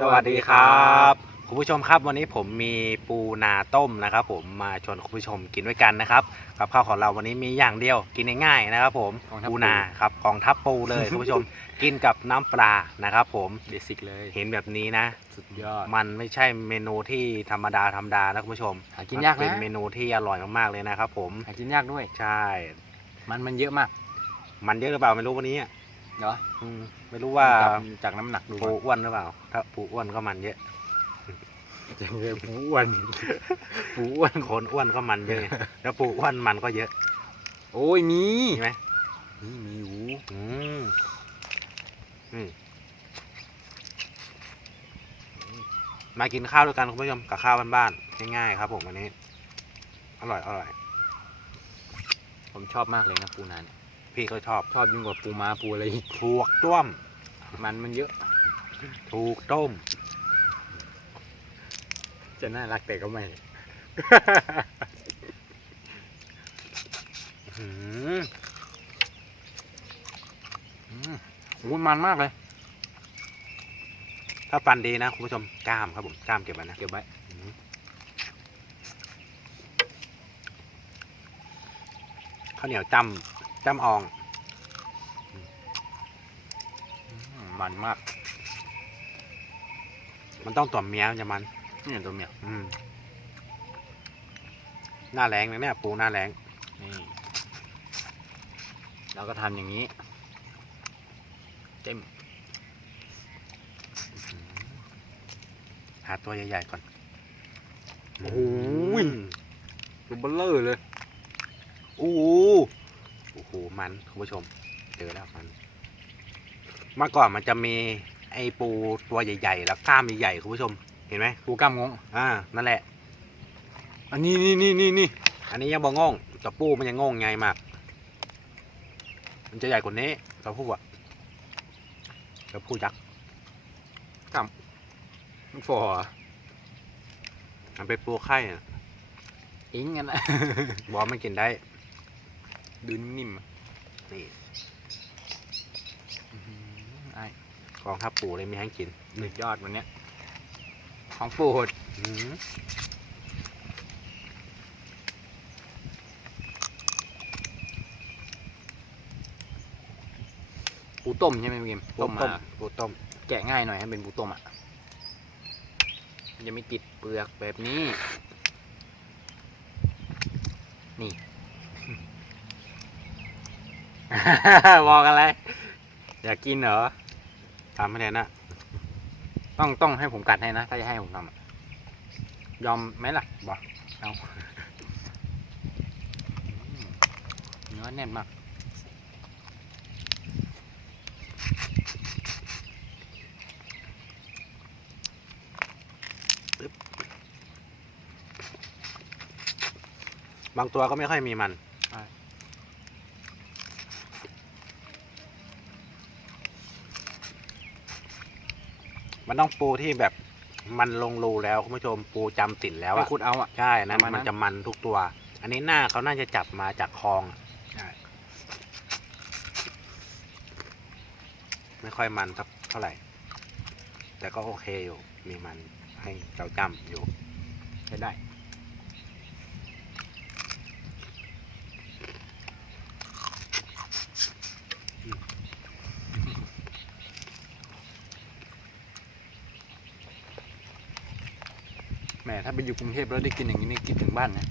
สวัสดีครับคุณผู้ชมครับวันนี้ผมมีปูนาต้มนะครับ ผมมาชวนคุณผู้ชมกินด้วยกันนะครับกับข้าวของเราวันนี้มีอย่างเดียวกินง่ายๆนะครับ ผมกองทัพปูปู นาครับกองทัพปูเลยคุณผู้ชม กินกับน้ำปลานะครับ ผมเบสิกเลย เห็นแบบนี้นะ สุดยอด มันไม่ใช่เมนูที่ธรรมดาธรรมดานะคุณผู้ชมหากินยากมัเป็นนะเมนูที่อร่อยมากๆเลยนะครับ ผมหากินยากด้วย ใช่ มันมันเยอะมาก มันเยอะหรือเปล่าไม่รู้วันนี้อะ เหรอ อืมไม่รู้ว่าจากจากน้ำหนักดูปูอ้วนหรือเปล่า ถ้าปูอ้วนก็มันเยอะจะเยอะปูอ้วนปูอ้วนคนอ้วนก็มันเยอะแล้วปูอ้วนมันก็เยอะ โอ้ยมีมีไหมนี่มีอยู่อืมอืมมากินข้าวด้วยกันคุณผู้ชมกับข้าวบ้านๆง่ายๆครับ ผมอันนี้ อร่อยอร่อย ผมชอบมากเลยนะปูนาเนี่ย พี่ก็ชอบชอบยิ่งกว่าปูม้าปูอะไรอีกถูกต้มมันมันเยอะ ถูกต้ม จะน่ารักแต่ก็ไม่อืมอืมโอ้ยมันมากเลย ถ้าฟันดีนะคุณผู้ชมกล้ามครับผมกล้ามเก็บไว้นะเก็บไว้อืมข้าวเหนียวจ้ำ จ้ำอองอืมมันมาก มันต้องต่วมเมียมันจะมัน นี่ตัวเมียอืมหน้าแรงนะเนี่ยปูหน้าแรงนี่เราก็ทำอย่างนี้ เต็ม หาตัวใหญ่ๆก่อน โอ้โหตัวเบลเลอร์เลย โอ้ โหโอ้โหมันคุณผู้ชมเจอแล้วมันเมื่อก่อนมันจะมีไอ้ปูตัวใหญ่ๆ แล้วกล้ามใหญ่ๆคุณผู้ชมเห็นไหมปูกล้ามงงอ่านั่นแหละ อันนี้นี่นี่นี่นี่อันนี้ยังบ่งงแต่ปูมันยังงงไงมาก มันจะใหญ่กว่านี้ตัวผู้อะตัวผู้ยักษ์ฟอร์มันเป็นปูไข่อะอิงกันนะบอกว่ามันกินได้ ดูนิ่มๆอะนี่อื้อหือไอ้กองทัพปูเลยมีให้กินสุดยอดวันเนี้ย ของโปรดอืมปูต้มใช่ไหมพี่เกมปูต้มต้มมาปูต้ม แกะง่ายหน่อยให้เป็นปูต้มอะมันจะไม่ติดเปลือกแบบนี้ นี่ บอกอะไร อยากกินเหรอตามไม่ได้นะต้องต้องให้ผมกัดให้นะ ถ้าจะให้ผมทำยอมไหมล่ะบอกเอาเนื้อแน่นมากบางตัวก็ไม่ค่อยมีมัน ใช่ มันต้องปูที่แบบมันลงรูแล้วคุณผู้ชมปูจำติ่นแล้วไม่อะขุดเอาอะ ใช่นั้นประมาณนั้น มันจะมันทุกตัว อันนี้หน้าเขาน่าจะจับมาจากคลองอะใช่ไม่ค่อยมันสักเท่าไหร่ แต่ก็โอเคอยู่ มีมันให้เราจำอยู่ ใช้ได้ ถ้าไปอยู่กรุงเทพแล้วได้กินอย่างนี้นี่คิดถึงบ้านนะ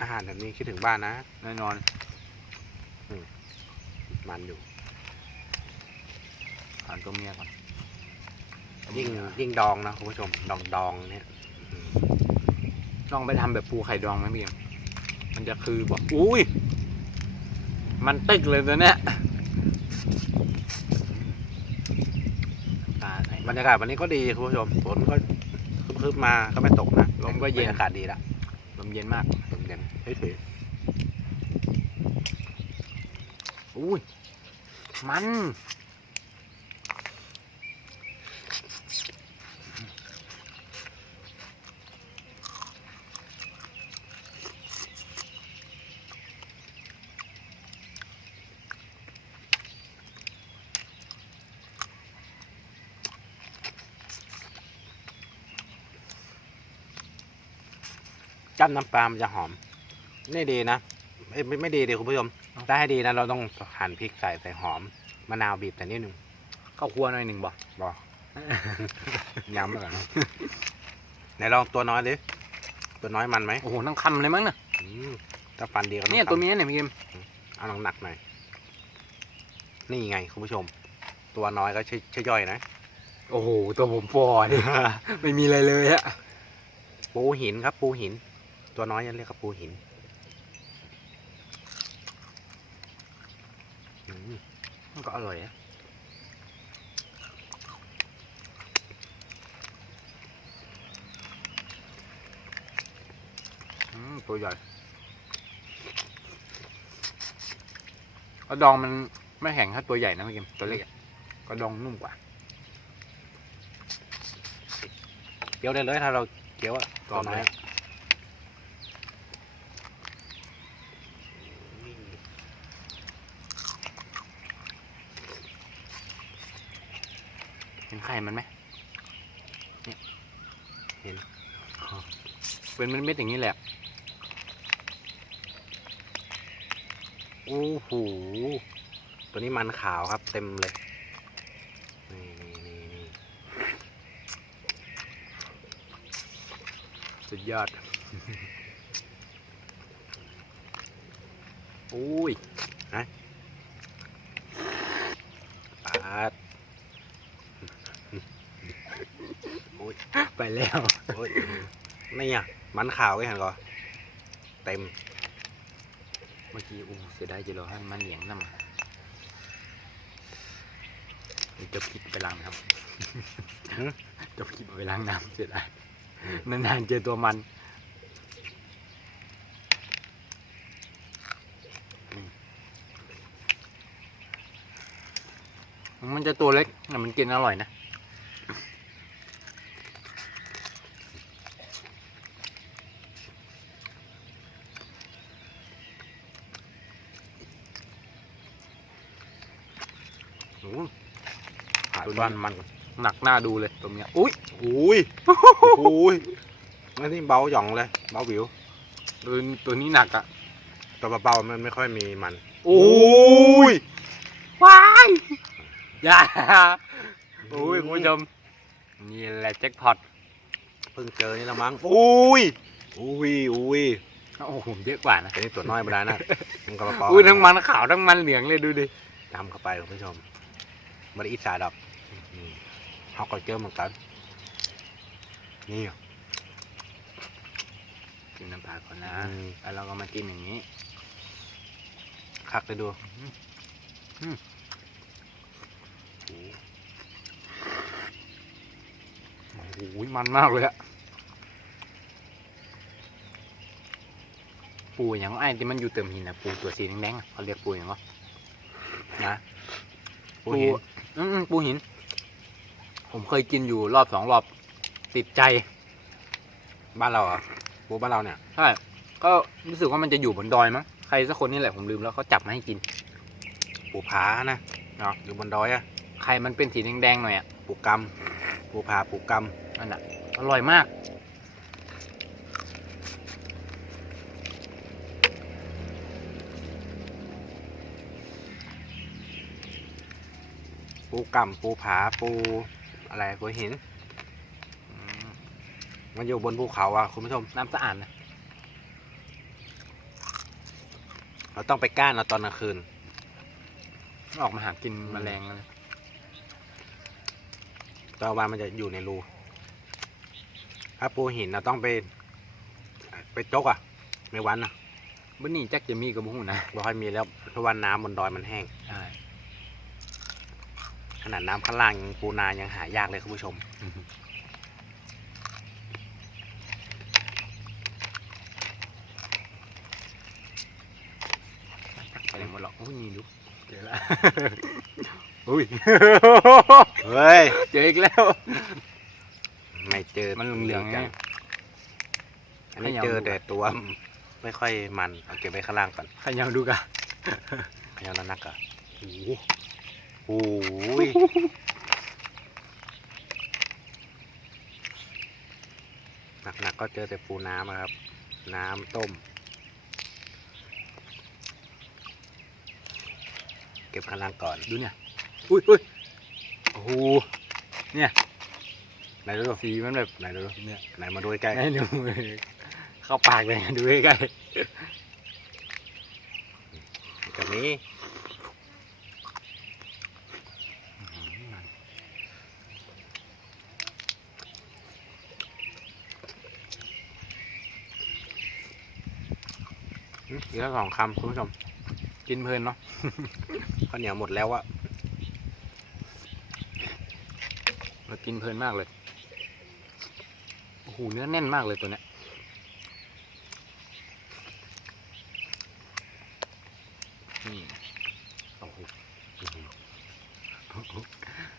อาหารแบบนี้คิดถึงบ้านนะแน่นอนมันอยู่ถามตัวเมียก่อนยิ่งยิ่งดองนะคุณผู้ชมดองดองเนี่ยอืมลองไปทำแบบปูไข่ดองไหมพี่เอ็มมันจะคือบอกอุ้ย มันตึกเลยตัวเนี้ยตาไหน บรรยากาศวันนี้ก็ดีคุณผู้ชมฝนก็คืบมาก็ไม่ตกนะลมก็เย็นอากาศดีละลมเย็นมากลมเย็นเฮ้ยอุ้ยมัน จ้ำน้ำปลามันจะหอม นี่ดีนะไม่ไม่ไม่ดีดีคุณผู้ชมถ้าให้ดีนะเราต้องหั่นพริกใส่ใส่หอมมะนาวบีบแต่นิดนึงข้าวคั่วหน่อยหนึ่งบ่บอกย้ำแล้วกันไหนลองตัวน้อยดิตัวน้อยมันไหมโอ้โหทั้งคำเลยมั้งน่ะอืมถ้าฟันดีก็ต้องเนี่ยตัวทำ เมียเนี่ยพี่เกมเอาหนักๆหน่อย นี่ไงคุณผู้ชม ตัวน้อยก็ใช่ใช่ย่อยนะ โอ้โหตัวผมฟอดิไม่มีอะไรเลยอะปูหินครับ ปูหิน ตัวน้อยยังเรียกว่าปูหินมันก็อร่อยอะตัวใหญ่กระดองมันไม่แข็งถ้าตัวใหญ่นะพี่เกมตัวเล็กกระดองนุ่มกว่าเคี้ยวได้เลยถ้าเราเคี้ยวอะกรอบตัวน้อย เลย เห็น ไข่มันไหมเนี่ยเห็นเป็นเม็ดๆอย่างนี้แหละโอ้โหตัวนี้มันขาวครับ เต็มเลยนี่นี่นี่นี่สุดยอดอุ้ย ปาดโอ้ย ไป แล้วโอ้ยนี่อะมันขาวไอ้หันก่อนเต็ม เมื่อกี้อู้เสียดายจะรอให้มันเหลียงน้ำมันจบคลิปไปล้างน้หึำจบคลิปไปล้างน้ำเสียดายนานๆเจอตัวมันนี่มันจะตัวเล็กแต่มันกินอร่อยนะ โอ้หายบ้านมันก่อนหนักหน้าดูเลยตัวเนี้ยอุ้ยอุ้ยอุ้ยไม่นี่เบาหย่องเลย เบาวิว ตัวตัวนี้หนักอะตัวเบาๆมันไม่ค่อยมีมันโอ้ยว้ายอย่าโอ้ยคุณผู้ชมนี่แหละแจ็คพอตเพิ่งเจอนี่ละมั้งอุ้ยอุ้ยอุ้ยโอ้โหเยอะกว่านะแต่นี่ตัวน้อยไม่ได้นะมันก็เบาๆอุ้ยทั้งมันขาวทั้งมันเหลืองเลยดูดิทำเข้าไปคุณผู้ชม ไมาได้อิจฉาดอกนี่เขาก็เจอเหมือนกัน นี่อะกินน้ำปลาก่อนนะอืมแล้วเราก็มาจิ้มอย่างนี้ คักไปดูอืมโอ้โหมันมากเลยอะปูอย่างไอ้ที่มันอยู่เติมหินนะปูตัวสีแดงๆอะเขาเรียกปูอย่างวะนะปูปูหิน อืมปูหิน ผมเคยกินอยู่รอบสองรอบติดใจ บ้านเราอะปูบ้านเราเนี่ยใช่ก็รู้สึกว่ามันจะอยู่บนดอยมั้งใครสักคนนี่แหละผมลืมแล้วเขาจับมาให้กิน ปูผานะเนาะอยู่บนดอยอะไข่มันเป็นสีแดงๆหน่อยอะปูกำปูผาปูกนั่นอะอร่อยมาก ปูกำปูผาปูอะไรปูหิน มันอยู่บนภูเขาอะคุณผู้ชมน้ำสะอาดนะเราต้องไปก้านเอาตอนกลางคืน ออกมาหากินแมลงเลยตอนกลางวันมันจะอยู่ในรูถ้าปูหินเราต้องไป ไปจกอะในวันอะบนนี่แจ็คจะมีกับบุ้งนะไม่ค่อยมีแล้วเพราะว่าน้ำบนดอยมันแห้งใช่ ขนาดน้ำข้างล่างยังปูนายังหายากเลยคุณผู้ชม ไปไหนหมดหรอกอุ้ยนี่ดูเจอแล้วอุ้ยเฮ้ยเจออีกแล้ว ไม่เจอมันเหลืองๆไงจัอันนี้ให้ยาวเจอดูแต่ตัวไม่ค่อยมันเอาเก็บไว้ข้างล่างก่อนใครยังดูกันพยานักอะโอ้โหโอ้ย หนักๆก็เจอแต่ปูน้ำอะครับ น้ำต้ม เก็บข้างล่างก่อน ดูเนี่ย อุ้ยอุ้ยโอ้โห เนี่ย ไหนดูดูสีมันแบบไหนดูดูเนี่ย ไหนมาดูใกล้ให้ดูเข้าปากเลยดูใกล้ๆกับนี้ อีกแล้วสองคำคุณผู้ชม กินเพลินเนาะข้าวเหนียวหมดแล้วอะเรากินเพลินมากเลยโอ้โหเนื้อแน่นมากเลยตัวเนี้ยนี่โอ้โห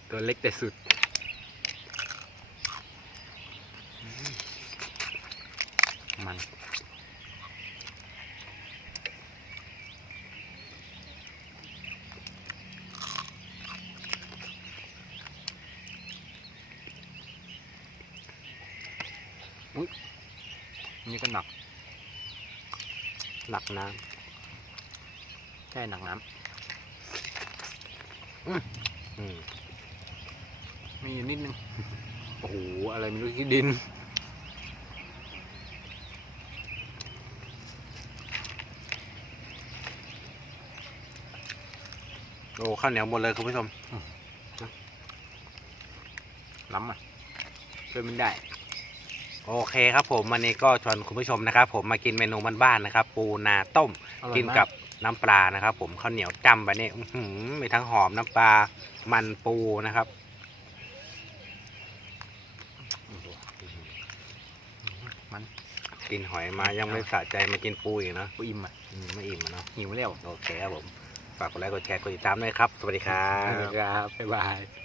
ตัวเล็กแต่สุดอืมมัน นี่ก็หนัก หนักน้ใช่หนักน้ำอืมำมีอยู่นิดนึง โอ้โห อะไรไม่รู้ที่ดิน โอ้ข้าวเหนียวหมดเลยคุณผู้ชมล้ำอะช่วยมันได้ โอเคครับผมวันนี้ก็ชวนคุณผู้ชมนะครับ ผมมากินเมนูบ้านๆนะครับ ปูนาต้มอร่อยกินมากับน้ำปลานะครับ ผมข้าวเหนียวจำไปนี่อื้อหือมีทั้งหอมน้ำปลามันปูนะครับโอ้โหมันกินหอยมายังไม่สะใจมากินปูอีกเนอะกูอิ่มอะอืมไม่อิ่มอะเนาะหิวแล้วโอเคครับผมฝากกดไลค์กดแชร์กดติดตามด้วยครับ สวัสดีครับครับบ๊ายบาย